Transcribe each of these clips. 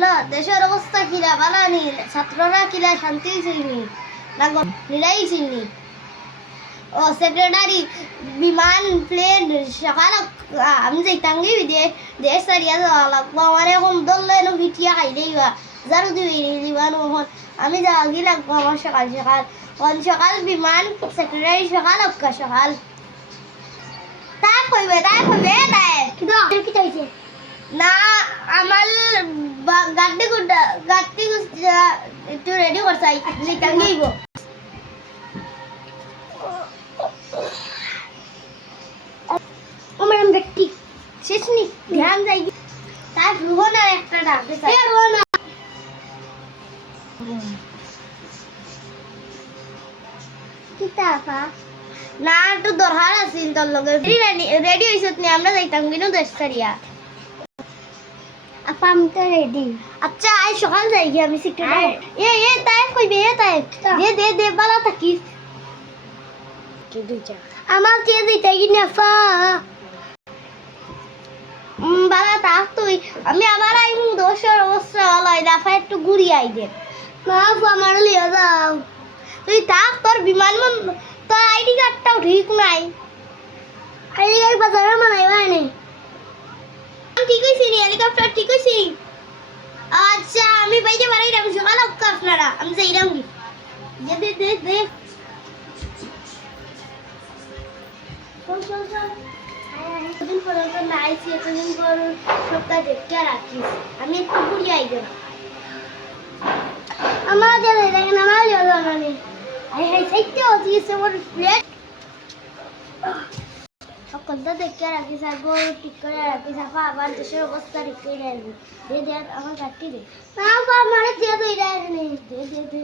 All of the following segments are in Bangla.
হ্যালো, দেশের অবস্থা কিরা? ভালো নি? ছাত্ররা কিরা শান্তি হইছিনি না নিরাই ছিনি? ও সেক্রেটারি বিমান প্লেন সকাল আমি যাইতাম কি দেশ সারিয়া যাওয়া লাগবো। আমার এখন দল এনে ভিটিয়া খাইলেই বা যারু দিবা নহন আমি যাওয়া কি লাগবো আমার সকাল সকাল সকাল বিমান সেক্রেটারি সকাল সকাল তাই কইবে তাই কি চাইছে না আমার গাড়ি একটু রেডি করছাই যাইতাম গিয়েইব ম্যাডাম ব্যক্তি শেষ নি ধ্যান যাই তাই রোহন আর একটা ডাকতে চাই রোহন কিতাফা না একটু দরকার আছে তোর লগে রেডি হইছত নি আমরা যাইতাম কিনো দেশ সারিয়া আপা আমি তো রেডি আচ্ছা আজ সকাল যাই গিয়ে আমি সেক্রেটারি এ তাই কইবে তাই দে বালা থাকিস কি দুইটা আমার চেয়ে দিতে কি নাফা বালা তাক তুই আমি আবার আইমু দোষের অবস্থা ভালো নাফা একটু ঘুরি আই দে না আমার লিয়ে যাও তুই থাক তোর বিমান তোর আইডি কার্ডটাও ঠিক নাই আইডি কার্ড বাজারে মানাইবা নেই ঠিক হইছি নি হেলিকপ্টার ঠিক হইছি আচ্ছা আমি বাইরে বাড়াই রাখি সকাল আপনারা আমি যাইরাম কি দে দিন পর্যন্ত নাইছি এতদিন পর সপ্তাহ দেখে রাখিস আমি একটু ঘুরি আই গেলাম আমার যারা দেখেন আমার যারা নেই হাই সাইতে হচ্ছে ওর প্লেট সকলটা দেখে রাখিস আর গোল ঠিক করে রাখিস আপা আবার দেশের অবস্থা ঠিক করে রাখবি দে আমার কাটি দে না আপা আমার দিয়ে দই রাখনি দে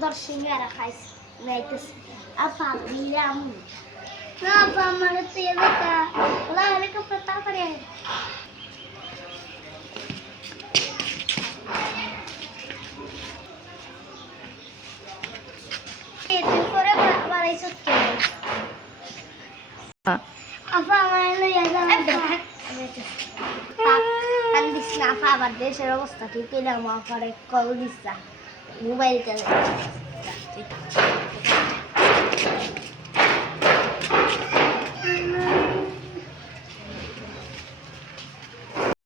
তোর সিঙ্গারা খাইস নাইতেস আপা দিলে আমি না আপা আমার দিয়ে দেখা ওলা হেলিকপ্টার তাড়াতাড়ি আয় এদিন করে বাড়াইছ আপা আমার লইয়া যাও কান্দিস না আপা আবার দেশের অবস্থা ঠিক হইলে আমার ঘরে কল দিস মোবাইল চালাই